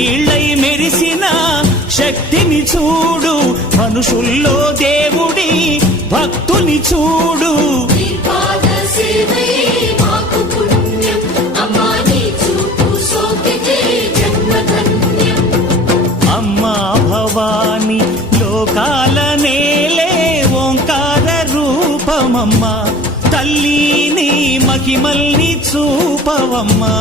నీళ్ళై మెరిసిన శక్తిని చూడు మనుషుల్లో దేవుడి భక్తుని చూడు మల్లి చూపవమ్మా